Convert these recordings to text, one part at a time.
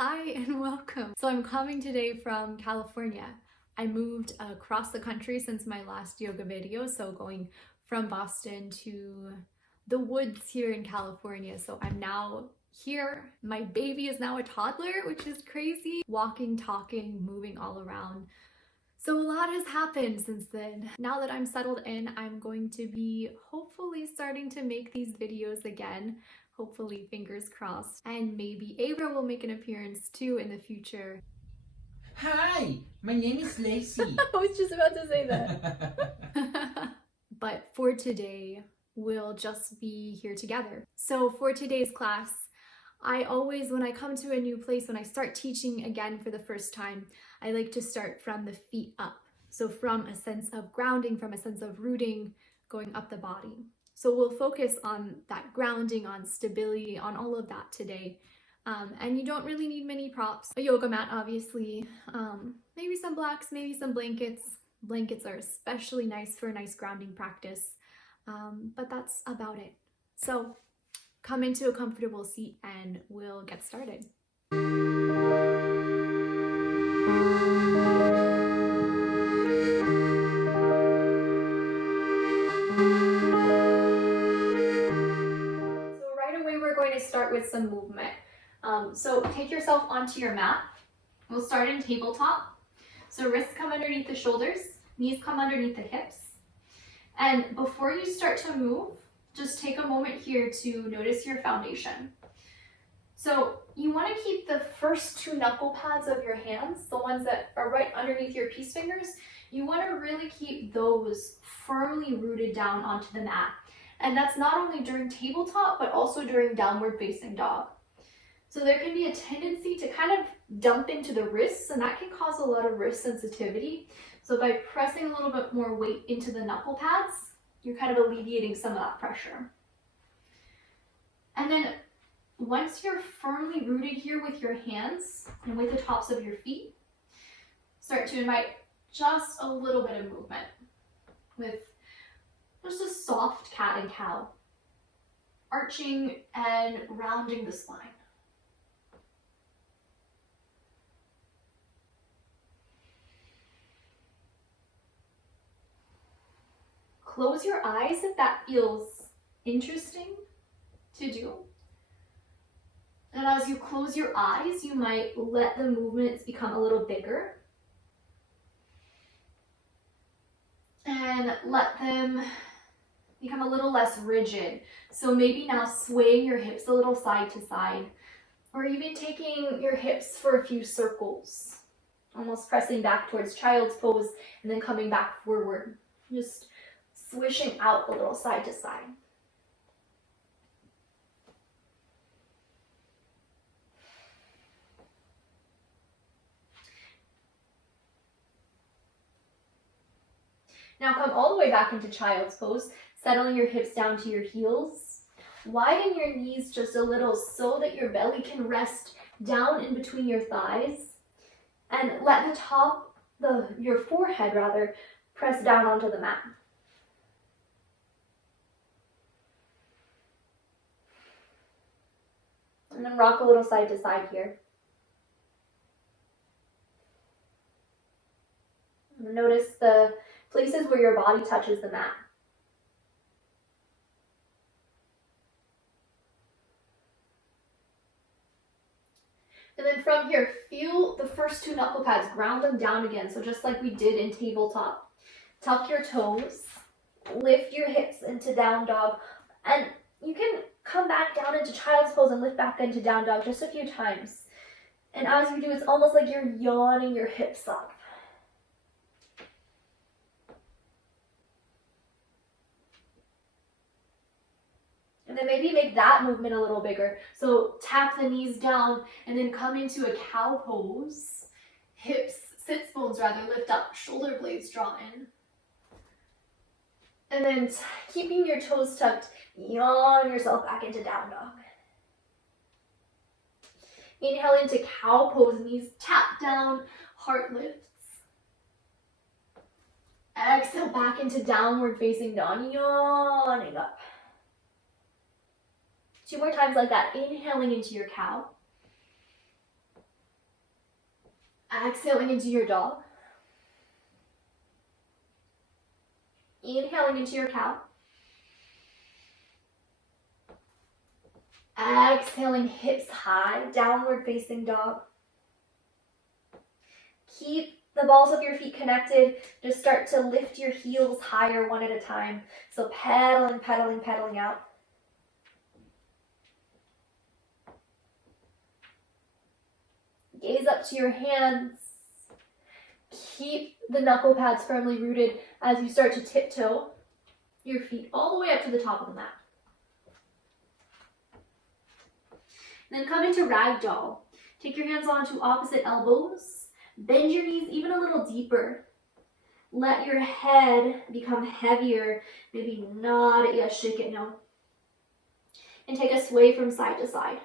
Hi and welcome. So I'm coming today from California. I moved across the country since my last yoga video, so going from Boston to the woods here in California. So I'm now here. My baby is now a toddler, which is crazy. Walking, talking, moving all around. So a lot has happened since then. Now that I'm settled in, I'm going to be hopefully starting to make these videos again. Hopefully, fingers crossed. And maybe Ava will make an appearance too in the future. Hi, my name is Lacey. I was just about to say that. But for today, we'll just be here together. So for today's class, I always, when I come to a new place, when I start teaching again for the first time, I like to start from the feet up. So from a sense of grounding, from a sense of rooting, going up the body. So we'll focus on that grounding, on stability, on all of that today. And you don't really need many props. A yoga mat, obviously, maybe some blocks, maybe some blankets. Blankets are especially nice for a nice grounding practice, but that's about it. So come into a comfortable seat and we'll get started. So right away we're going to start with some movement. So take yourself onto your mat. We'll start in tabletop. So wrists come underneath the shoulders, knees come underneath the hips. And before you start to move, just take a moment here to notice your foundation. So you want to keep the first two knuckle pads of your hands, the ones that are right underneath your peace fingers, you want to really keep those firmly rooted down onto the mat. And that's not only during tabletop, but also during downward facing dog. So there can be a tendency to kind of dump into the wrists, and that can cause a lot of wrist sensitivity. So by pressing a little bit more weight into the knuckle pads, you're kind of alleviating some of that pressure. And then once you're firmly rooted here with your hands and with the tops of your feet, start to invite just a little bit of movement with just a soft cat and cow, arching and rounding the spine. Close your eyes if that feels interesting to do. And as you close your eyes, you might let the movements become a little bigger. And let them become a little less rigid. So maybe now swaying your hips a little side to side, or even taking your hips for a few circles, almost pressing back towards child's pose and then coming back forward. Just swishing out a little side to side. Now come all the way back into child's pose, settling your hips down to your heels. Widen your knees just a little so that your belly can rest down in between your thighs. And let the top, your forehead rather, press down onto the mat. And then rock a little side to side here. Notice the places where your body touches the mat. And then from here, feel the first two knuckle pads, ground them down again. So just like we did in tabletop. Tuck your toes, lift your hips into down dog, and you can come back down into child's pose and lift back into down dog just a few times. And as you do, it's almost like you're yawning your hips up. And then maybe make that movement a little bigger. So tap the knees down and then come into a cow pose. Hips, sits bones rather, lift up, shoulder blades draw in. And then keeping your toes tucked, yawn yourself back into down dog. Inhale into cow pose, knees tap down, heart lifts. Exhale back into downward facing dog, yawning up. 2 more times like that, inhaling into your cow. Exhaling into your dog. Inhaling into your cow. Exhaling, hips high, downward facing dog. Keep the balls of your feet connected. Just start to lift your heels higher one at a time. So pedaling, pedaling, pedaling out. Gaze up to your hands. Keep the knuckle pads firmly rooted as you start to tiptoe your feet all the way up to the top of the mat. Then come into ragdoll. Take your hands onto opposite elbows. Bend your knees even a little deeper. Let your head become heavier. Maybe nod it, yes, shake it, no. And take a sway from side to side.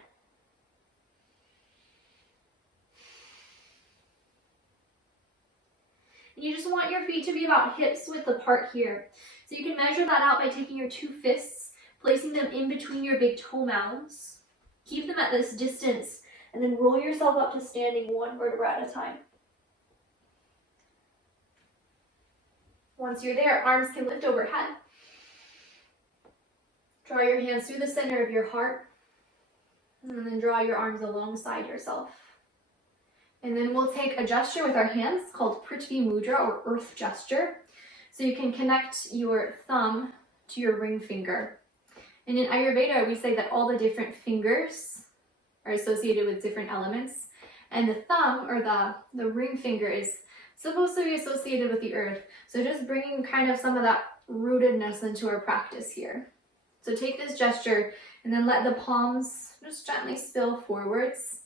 And you just want your feet to be about hips width apart here. So you can measure that out by taking your two fists, placing them in between your big toe mounds. Keep them at this distance, and then roll yourself up to standing one vertebra at a time. Once you're there, arms can lift overhead. Draw your hands through the center of your heart, and then draw your arms alongside yourself. And then we'll take a gesture with our hands called Prithvi Mudra, or earth gesture. So you can connect your thumb to your ring finger. And in Ayurveda, we say that all the different fingers are associated with different elements. And the thumb, or the ring finger, is supposed to be associated with the earth. So just bringing kind of some of that rootedness into our practice here. So take this gesture and then let the palms just gently spill forwards.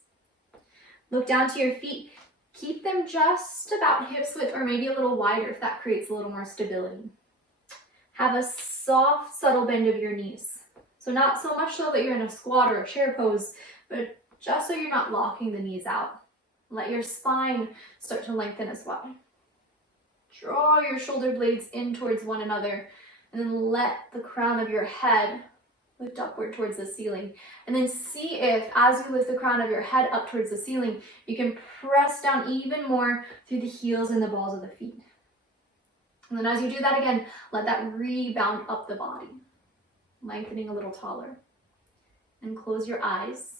Look down to your feet. Keep them just about hips width or maybe a little wider if that creates a little more stability. Have a soft, subtle bend of your knees. So not so much so that you're in a squat or a chair pose, but just so you're not locking the knees out. Let your spine start to lengthen as well. Draw your shoulder blades in towards one another, and then let the crown of your head lift upward towards the ceiling. And then see if, as you lift the crown of your head up towards the ceiling, you can press down even more through the heels and the balls of the feet. And then as you do that again, let that rebound up the body, lengthening a little taller. And close your eyes.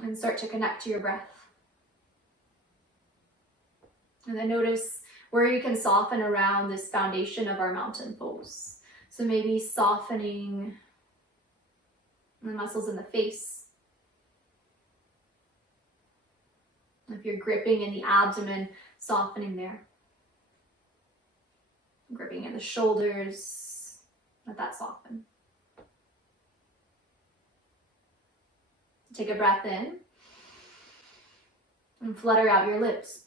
And start to connect to your breath. And then notice where you can soften around this foundation of our mountain pose. So maybe softening the muscles in the face. If you're gripping in the abdomen, softening there. Gripping in the shoulders, let that soften. Take a breath in and flutter out your lips.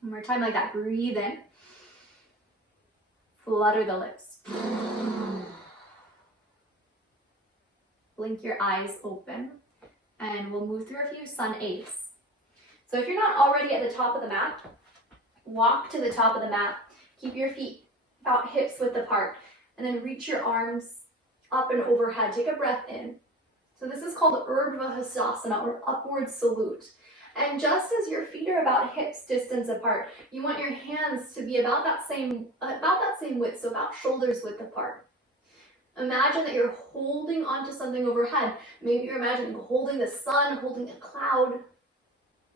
One more time like that. Breathe in. Flutter the lips. Blink your eyes open. And we'll move through a few sun A's. So if you're not already at the top of the mat, walk to the top of the mat. Keep your feet about hips width apart. And then reach your arms up and overhead. Take a breath in. So this is called Urdhva Hastasana, or upward salute. And just as your feet are about hips distance apart, you want your hands to be about that same width, so about shoulders width apart. Imagine that you're holding onto something overhead. Maybe you're imagining holding the sun, holding a cloud.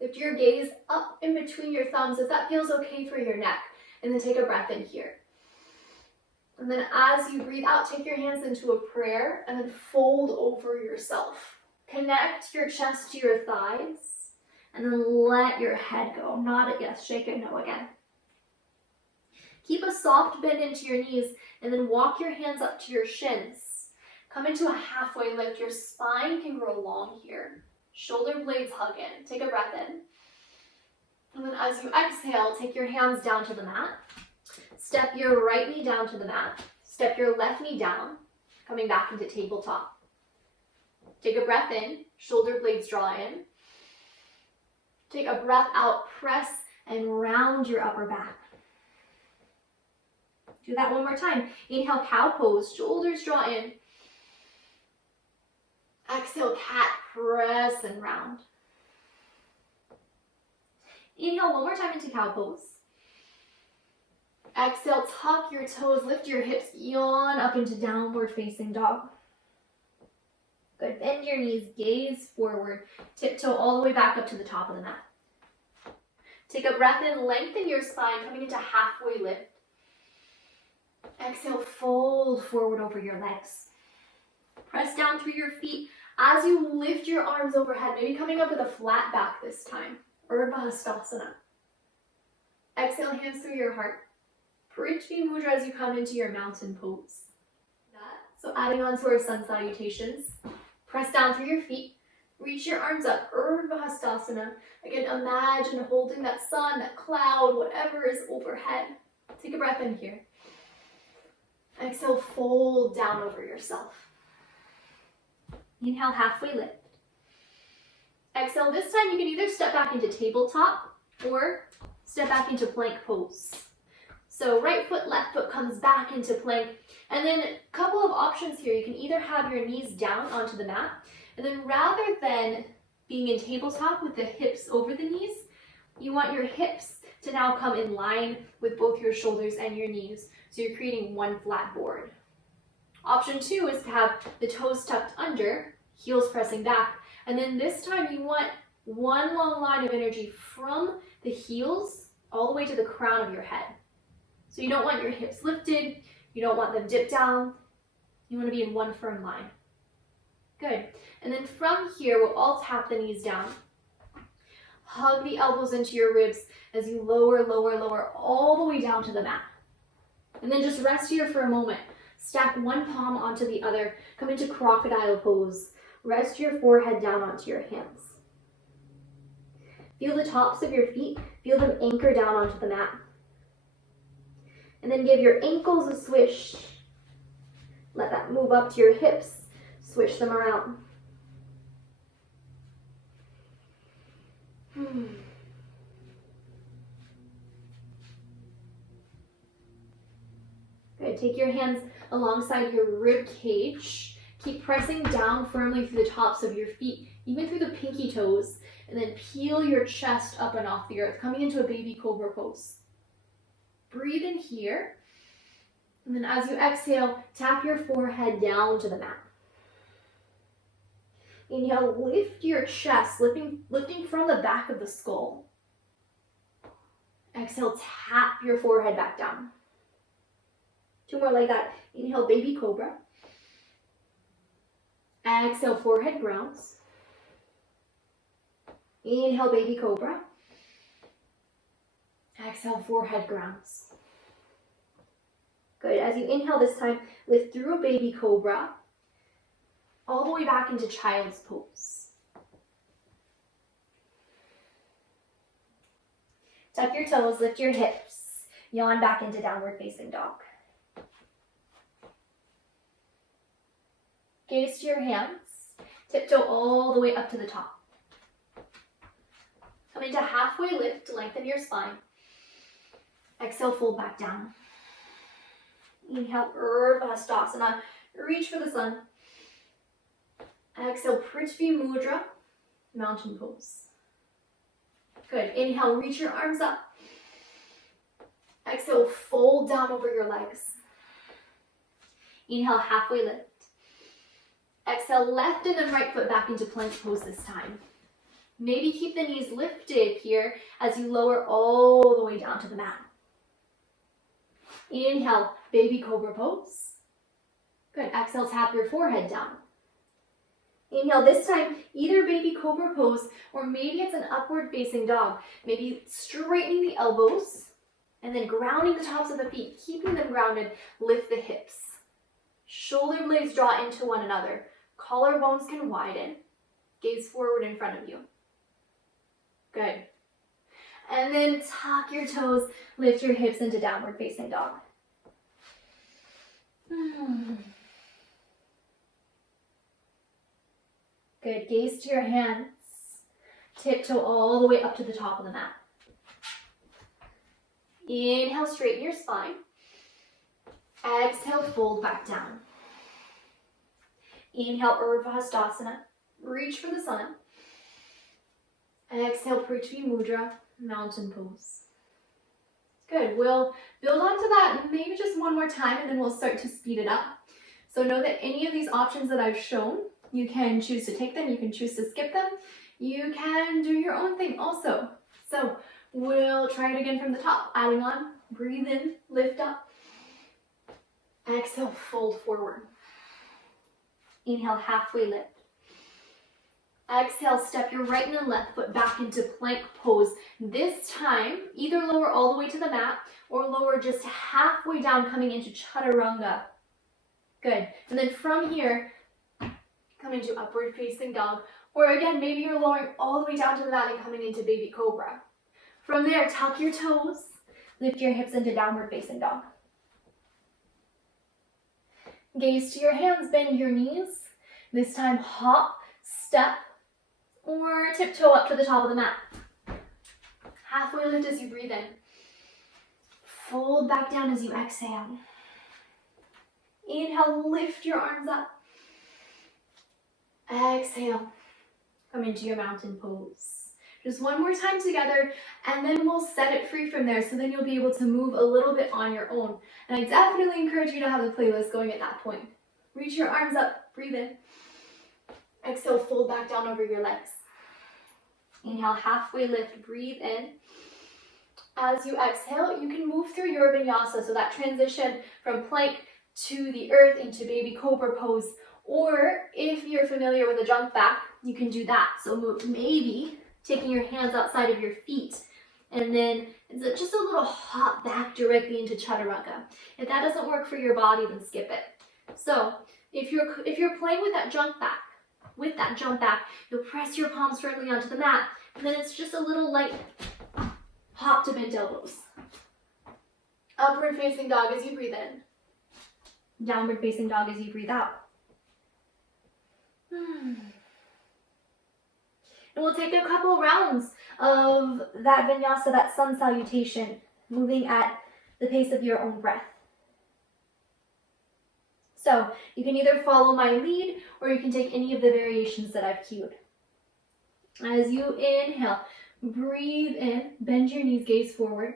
Lift your gaze up in between your thumbs if that feels okay for your neck. And then take a breath in here. And then as you breathe out, take your hands into a prayer and then fold over yourself. Connect your chest to your thighs and then let your head go. Nod it yes, shake it no again. Keep a soft bend into your knees and then walk your hands up to your shins. Come into a halfway lift. Your spine can grow long here. Shoulder blades hug in. Take a breath in. And then as you exhale, take your hands down to the mat. Step your right knee down to the mat. Step your left knee down, coming back into tabletop. Take a breath in, shoulder blades draw in. Take a breath out, press and round your upper back. Do that one more time. Inhale, cow pose, shoulders draw in. Exhale, cat press and round. Inhale one more time into cow pose. Exhale, tuck your toes, lift your hips, yawn up into downward facing dog. Good, bend your knees, gaze forward, tiptoe all the way back up to the top of the mat. Take a breath in, lengthen your spine, coming into halfway lift. Exhale, fold forward over your legs. Press down through your feet as you lift your arms overhead, maybe coming up with a flat back this time. Urdhva Hastasana. Exhale, hands through your heart. Prithvi Mudra as you come into your mountain pose. So adding on to our sun salutations. Press down through your feet. Reach your arms up. Urdhva Hastasana. Again, imagine holding that sun, that cloud, whatever is overhead. Take a breath in here. Exhale, fold down over yourself. Inhale, halfway lift. Exhale, this time you can either step back into tabletop or step back into plank pose. So right foot, left foot comes back into plank. And then a couple of options here. You can either have your knees down onto the mat, and then rather than being in tabletop with the hips over the knees, you want your hips to now come in line with both your shoulders and your knees. So you're creating one flat board. Option 2 is to have the toes tucked under, heels pressing back. And then this time you want one long line of energy from the heels all the way to the crown of your head. So you don't want your hips lifted, you don't want them dipped down, you want to be in one firm line. Good. And then from here, we'll all tap the knees down. Hug the elbows into your ribs as you lower, lower, lower all the way down to the mat. And then just rest here for a moment. Stack one palm onto the other. Come into crocodile pose. Rest your forehead down onto your hands. Feel the tops of your feet. Feel them anchor down onto the mat. And then give your ankles a swish. Let that move up to your hips. Swish them around. Good. Take your hands alongside your rib cage. Keep pressing down firmly through the tops of your feet, even through the pinky toes, and then peel your chest up and off the earth, coming into a baby cobra pose. Breathe in here, and then as you exhale, tap your forehead down to the mat. Inhale, lift your chest, lifting from the back of the skull. Exhale, tap your forehead back down. 2 more like that. Inhale, baby cobra. Exhale, forehead grounds. Inhale, baby cobra. Exhale, forehead grounds. Good. As you inhale this time, lift through a baby cobra, all the way back into child's pose. Tuck your toes, lift your hips, yawn back into downward facing dog. Gaze to your hands, tiptoe all the way up to the top. Come into halfway lift, lengthen your spine. Exhale, fold back down. Inhale, Urdhva Hastasana, reach for the sun. Exhale, Prithvi Mudra, mountain pose. Good. Inhale, reach your arms up. Exhale, fold down over your legs. Inhale, halfway lift. Exhale, left and then right foot back into plank pose this time. Maybe keep the knees lifted here as you lower all the way down to the mat. Inhale, baby cobra pose. Good. Exhale, tap your forehead down. Inhale, this time, either baby cobra pose or maybe it's an upward facing dog. Maybe straightening the elbows and then grounding the tops of the feet, keeping them grounded. Lift the hips. Shoulder blades draw into one another. Collarbones can widen. Gaze forward in front of you. Good. And then tuck your toes, lift your hips into downward facing dog. Good. Gaze to your hands. Tiptoe all the way up to the top of the mat. Inhale, straighten your spine. Exhale, fold back down. Inhale, Urdhva Hastasana. reach for the sun. Exhale, Prithvi Mudra, mountain pose. Good, we'll build onto that maybe just one more time and then we'll start to speed it up. So know that any of these options that I've shown, you can choose to take them, you can choose to skip them, you can do your own thing also. So we'll try it again from the top, adding on, breathe in, lift up. Exhale, fold forward. Inhale, halfway lift. Exhale, step your right and left foot back into plank pose. This time, either lower all the way to the mat or lower just halfway down, coming into chaturanga. Good. And then from here, come into upward facing dog. Or again, maybe you're lowering all the way down to the mat and coming into baby cobra. From there, tuck your toes, lift your hips into downward facing dog. Gaze to your hands, bend your knees. This time, hop, step, or tiptoe up to the top of the mat. Halfway lift as you breathe in. Fold back down as you exhale. Inhale, lift your arms up. Exhale, come into your mountain pose. Just one more time together, and then we'll set it free from there, so then you'll be able to move a little bit on your own. And I definitely encourage you to have the playlist going at that point. Reach your arms up, breathe in. Exhale, fold back down over your legs. Inhale, halfway lift, breathe in. As you exhale, you can move through your vinyasa, so that transition from plank to the earth into baby cobra pose, or if you're familiar with a jump back, you can do that. So maybe taking your hands outside of your feet, and then it's just a little hop back directly into chaturanga. If that doesn't work for your body, then skip it. So if you're playing with that jump back, you'll press your palms firmly onto the mat, and then it's just a little light hop to bent elbows. Upward facing dog as you breathe in. Downward facing dog as you breathe out. And we'll take a couple rounds of that vinyasa, that sun salutation, moving at the pace of your own breath. So you can either follow my lead or you can take any of the variations that I've cued. As you inhale, breathe in, bend your knees, gaze forward.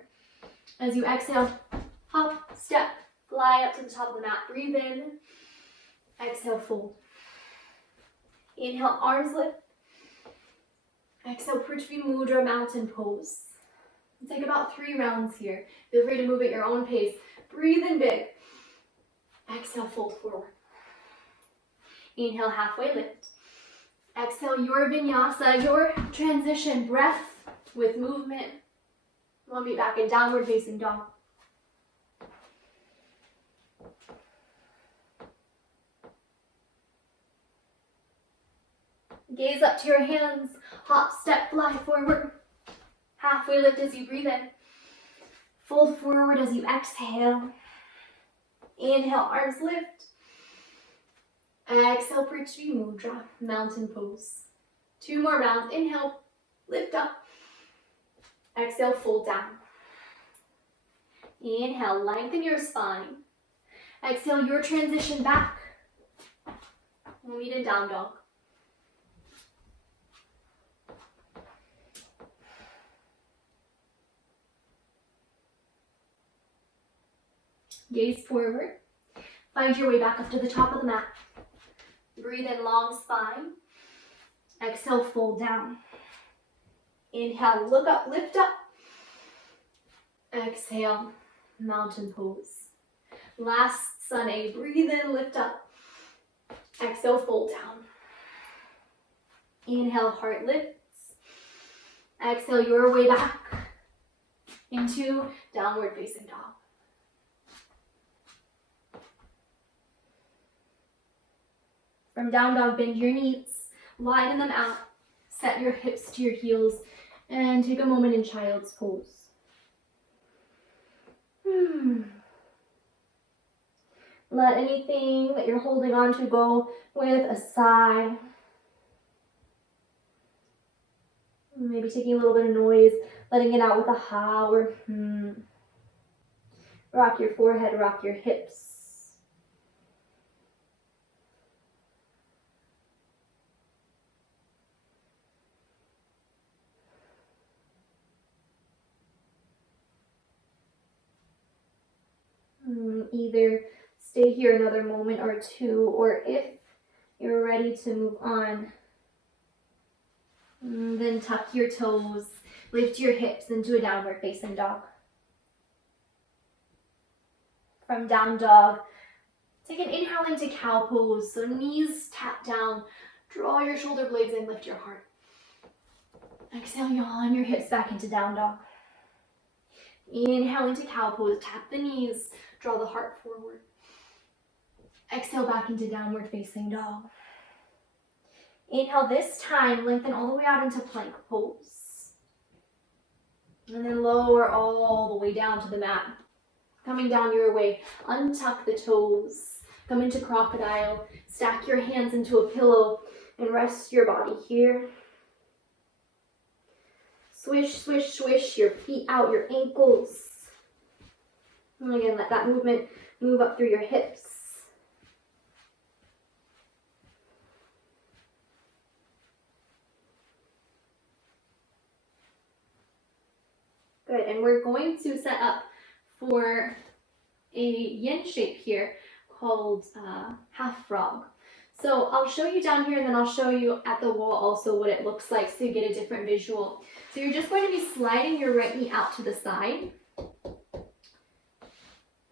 As you exhale, hop, step, fly up to the top of the mat. Breathe in, exhale, fold. Inhale, arms lift. Exhale, Prithvi Mudra, mountain pose. We'll take about 3 rounds here. Feel free to move at your own pace. Breathe in big. Exhale, fold forward. Inhale, halfway lift. Exhale, your vinyasa, your transition breath with movement. We'll be back in downward facing dog. Gaze up to your hands, hop, step, fly forward. Halfway lift as you breathe in. Fold forward as you exhale. Inhale, arms lift. Exhale, Prithvi Mudra, mountain pose. 2 more rounds. Inhale, lift up. Exhale, fold down. Inhale, lengthen your spine. Exhale, your transition back. We'll meet in down dog. Gaze forward. Find your way back up to the top of the mat. Breathe in, long spine. Exhale, fold down. Inhale, look up, lift up. Exhale, mountain pose. Last sun A. Breathe in, lift up. Exhale, fold down. Inhale, heart lifts. Exhale, your way back into downward facing dog. From down dog, bend your knees, widen them out, set your hips to your heels, and take a moment in child's pose. Let anything that you're holding on to go with a sigh. Maybe taking a little bit of noise, letting it out with a ha or Rock your forehead, rock your hips. either stay here another moment or two, or if you're ready to move on, then tuck your toes, lift your hips into a downward facing dog. From down dog, take an inhale into cow pose. So knees tap down, draw your shoulder blades in, lift your heart. Exhale, yawn your hips back into down dog. Inhale into cow pose, tap the knees, draw the heart forward. Exhale back into downward facing dog. Inhale this time, lengthen all the way out into plank pose. And then lower all the way down to the mat. Coming down your way, untuck the toes, come into crocodile, stack your hands into a pillow, and rest your body here. Swish, swish, swish your feet out, your ankles. And again, let that movement move up through your hips. Good, and we're going to set up for a yin shape here called half frog. So I'll show you down here and then I'll show you at the wall also what it looks like so you get a different visual. So you're just going to be sliding your right knee out to the side.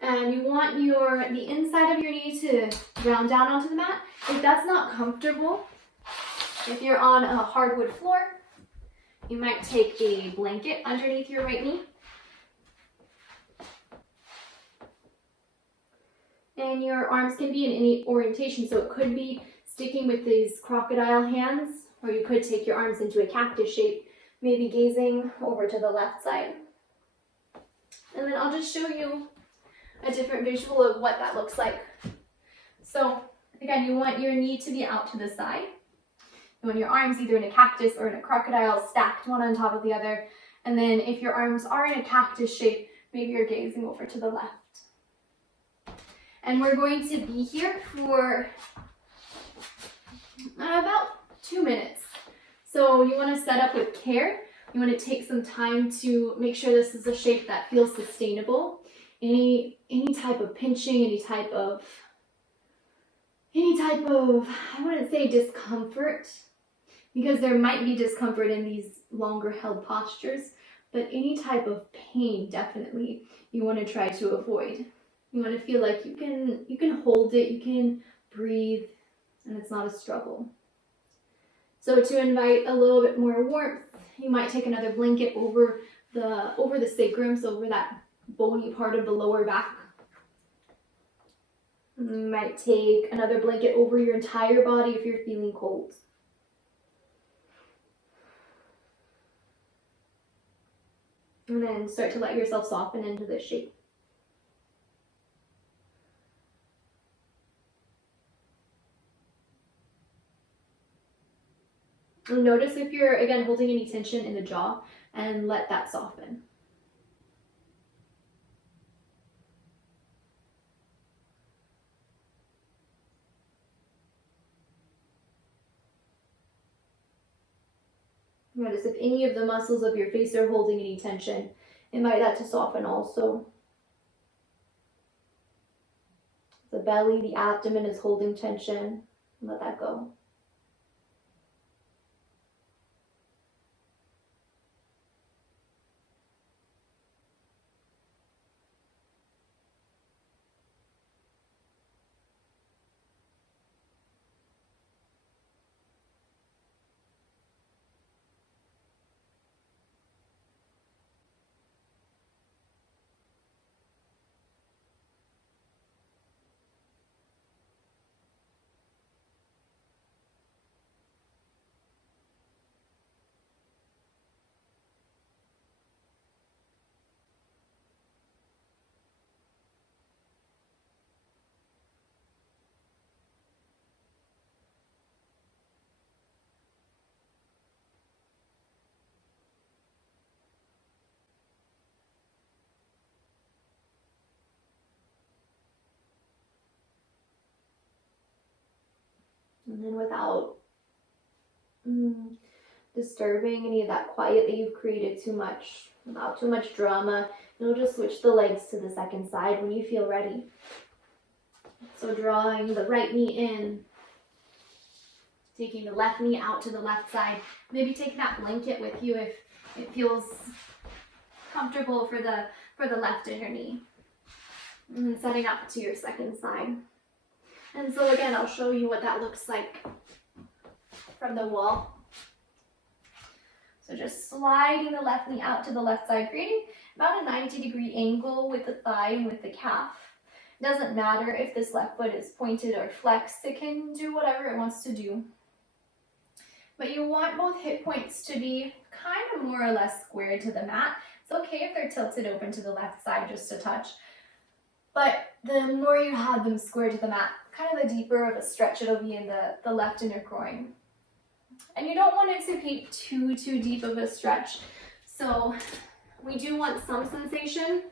And you want the inside of your knee to round down onto the mat. If that's not comfortable, if you're on a hardwood floor, you might take a blanket underneath your right knee. And your arms can be in any orientation, so it could be sticking with these crocodile hands, or you could take your arms into a cactus shape, maybe gazing over to the left side. And then I'll just show you a different visual of what that looks like. So again, you want your knee to be out to the side. You want your arms either in a cactus or in a crocodile, stacked one on top of the other. And then if your arms are in a cactus shape, maybe you're gazing over to the left. And we're going to be here for about 2 minutes. So you want to set up with care. You want to take some time to make sure this is a shape that feels sustainable. Any type of pinching, any type of, I wouldn't say discomfort, because there might be discomfort in these longer held postures, but any type of pain, definitely, you want to try to avoid. You want to feel like you can hold it, you can breathe, and it's not a struggle. So to invite a little bit more warmth, you might take another blanket over the sacrum, so over that bony part of the lower back. You might take another blanket over your entire body if you're feeling cold. And then start to let yourself soften into this shape. And notice if you're, again, holding any tension in the jaw, and let that soften. Notice if any of the muscles of your face are holding any tension, invite that to soften also. The belly, the abdomen is holding tension, let that go. And then without disturbing any of that quiet that you've created too much, without too much drama. You'll just switch the legs to the second side when you feel ready. So drawing the right knee in, taking the left knee out to the left side. Maybe take that blanket with you if it feels comfortable for the left inner knee. And then setting up to your second side. And so again, I'll show you what that looks like from the wall. So just sliding the left knee out to the left side, creating about a 90-degree angle with the thigh and with the calf. Doesn't matter if this left foot is pointed or flexed, it can do whatever it wants to do. But you want both hip points to be kind of more or less squared to the mat. It's okay if they're tilted open to the left side just a touch. But the more you have them squared to the mat, kind of the deeper of a stretch it'll be in the left inner groin. And you don't want it to be too deep of a stretch. So we do want some sensation,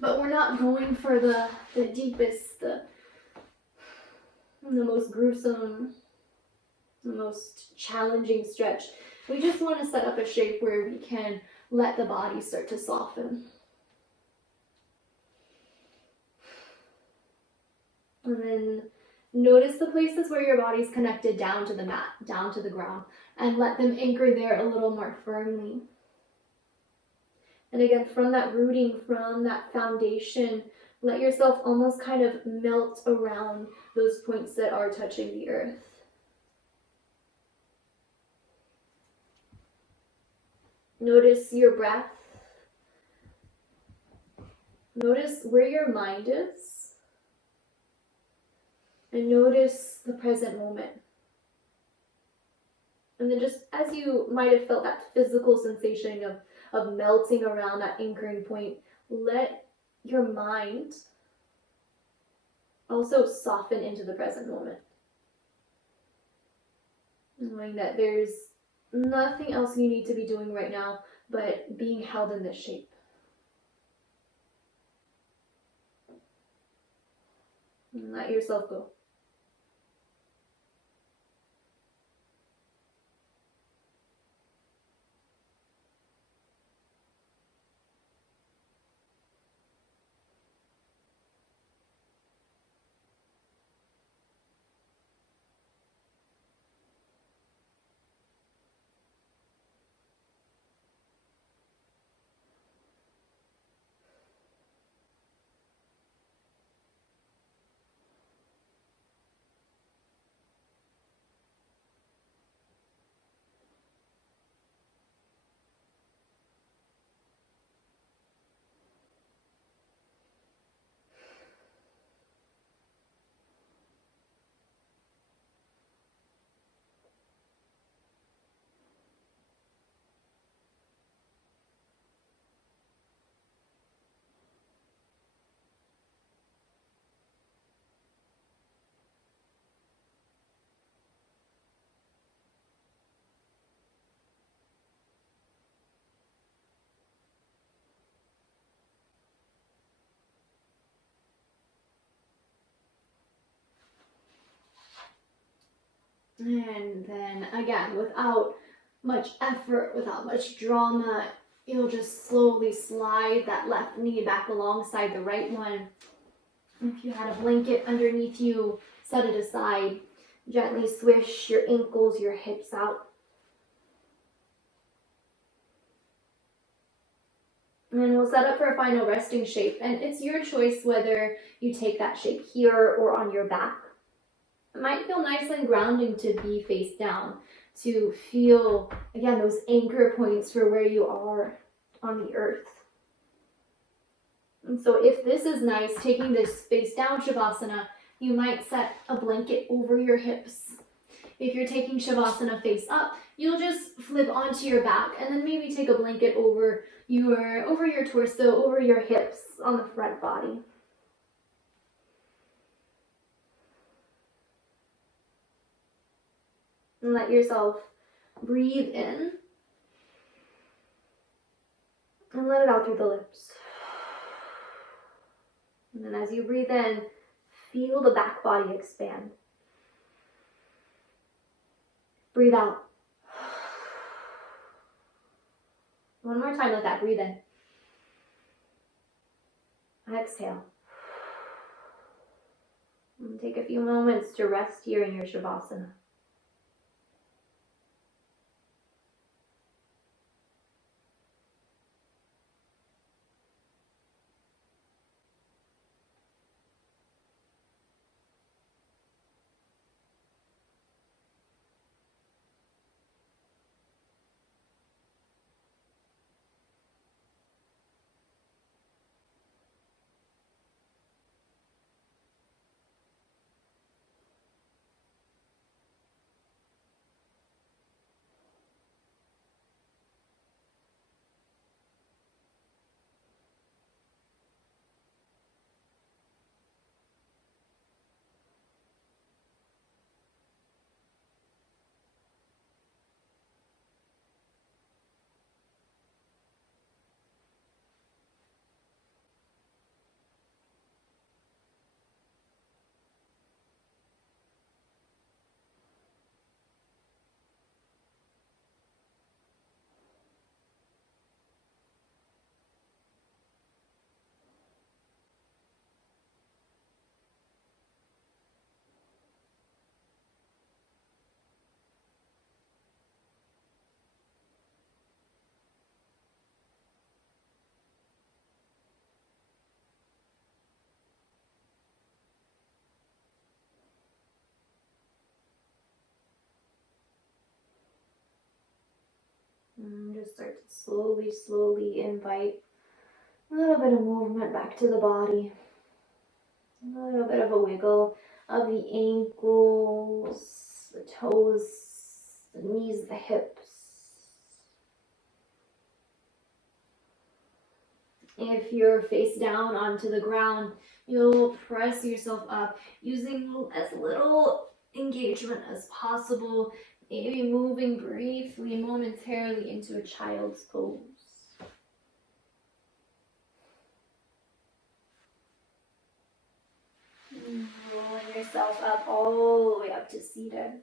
but we're not going for the deepest, the most gruesome, the most challenging stretch. We just want to set up a shape where we can let the body start to soften. And then notice the places where your body's connected down to the mat, down to the ground, and let them anchor there a little more firmly. And again, from that rooting, from that foundation, let yourself almost kind of melt around those points that are touching the earth. Notice your breath. Notice where your mind is. And notice the present moment. And then just as you might have felt that physical sensation of melting around that anchoring point, let your mind also soften into the present moment. Knowing that there's nothing else you need to be doing right now but being held in this shape. And let yourself go. And then again, without much effort, without much drama, you'll just slowly slide that left knee back alongside the right one. If you had a blanket underneath you, set it aside. Gently swish your ankles, your hips out. And then we'll set up for a final resting shape. And it's your choice whether you take that shape here or on your back. It might feel nice and grounding to be face down, to feel, again, those anchor points for where you are on the earth. And so if this is nice, taking this face down Shavasana, you might set a blanket over your hips. If you're taking Shavasana face up, you'll just flip onto your back and then maybe take a blanket over your torso, over your hips on the front body. And let yourself breathe in and let it out through the lips. And then as you breathe in, feel the back body expand. Breathe out. One more time, let that breathe in. Exhale. And take a few moments to rest here in your Shavasana. And just start to slowly invite a little bit of movement back to the body. A little bit of a wiggle of the ankles, the toes, the knees, the hips. If you're face down onto the ground, you'll press yourself up using as little engagement as possible, maybe moving briefly, momentarily into a child's pose. Rolling yourself up all the way up to seated.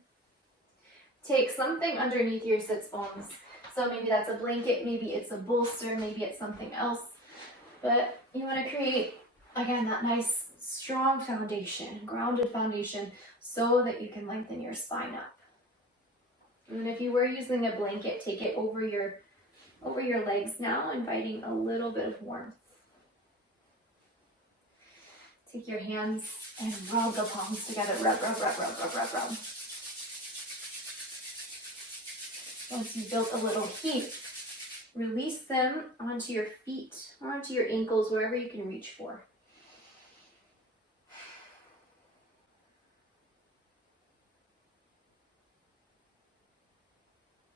Take something underneath your sits bones. So maybe that's a blanket, maybe it's a bolster, maybe it's something else. But you want to create, again, that nice strong foundation, grounded foundation, so that you can lengthen your spine up. And if you were using a blanket, take it over your legs now, inviting a little bit of warmth. Take your hands and rub the palms together. Rub. Once you've built a little heat, release them onto your feet, onto your ankles, wherever you can reach for.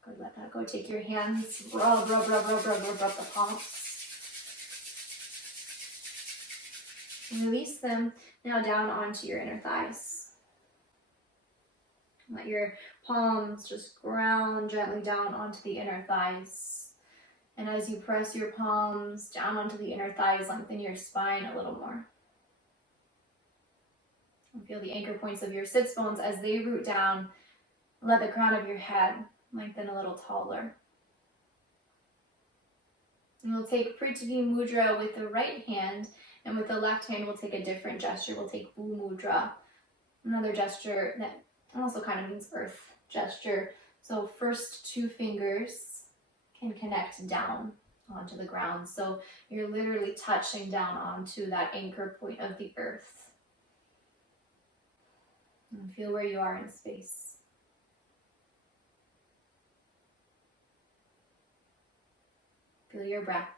Good, let that go. Take your hands, rub the palms. Release them now down onto your inner thighs. Let your palms just ground gently down onto the inner thighs. And as you press your palms down onto the inner thighs, lengthen your spine a little more. And feel the anchor points of your sits bones as they root down. Let the crown of your head lengthen a little taller. And we'll take Prithvi Mudra with the right hand, and with the left hand we'll take a different gesture. We'll take Bhu Mudra, another gesture that also kind of means earth gesture. So first two fingers can connect down onto the ground. So you're literally touching down onto that anchor point of the earth. And feel where you are in space. Feel your breath.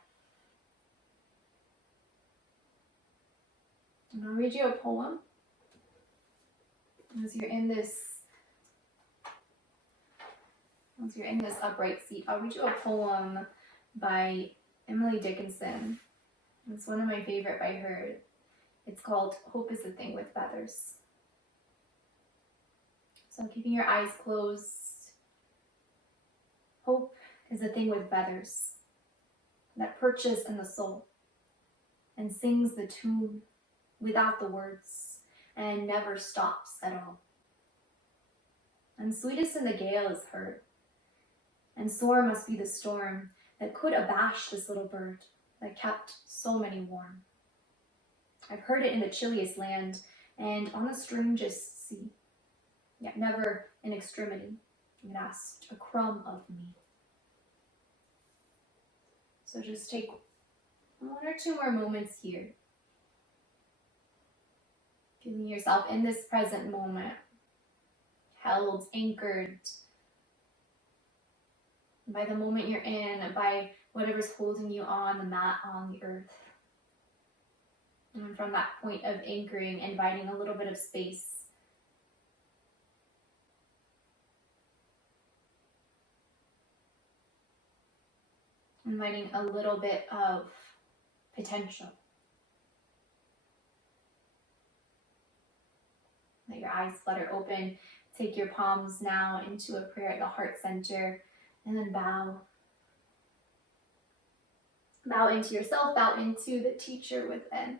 And I'll read you a poem as you're in this upright seat. I'll read you a poem by Emily Dickinson. It's one of my favorite by her. It's called Hope is a Thing with Feathers. So keeping your eyes closed, hope is a thing with feathers that perches in the soul and sings the tune without the words and never stops at all. And sweetest in the gale is heard, and sore must be the storm that could abash this little bird that kept so many warm. I've heard it in the chilliest land and on the strangest sea, yet never in extremity it asked a crumb of me. So just take 1 or 2 more moments here, feeling yourself in this present moment, held, anchored by the moment you're in, by whatever's holding you on the mat, on the earth. And from that point of anchoring, inviting a little bit of space. Inviting a little bit of potential. Let your eyes flutter open. Take your palms now into a prayer at the heart center, and then bow. Bow into yourself, bow into the teacher within.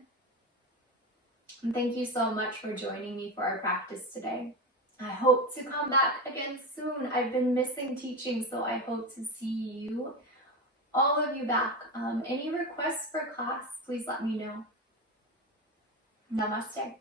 And thank you so much for joining me for our practice today. I hope to come back again soon. I've been missing teaching, so I hope to see you, all of you, back. Any requests for class, please let me know. Namaste.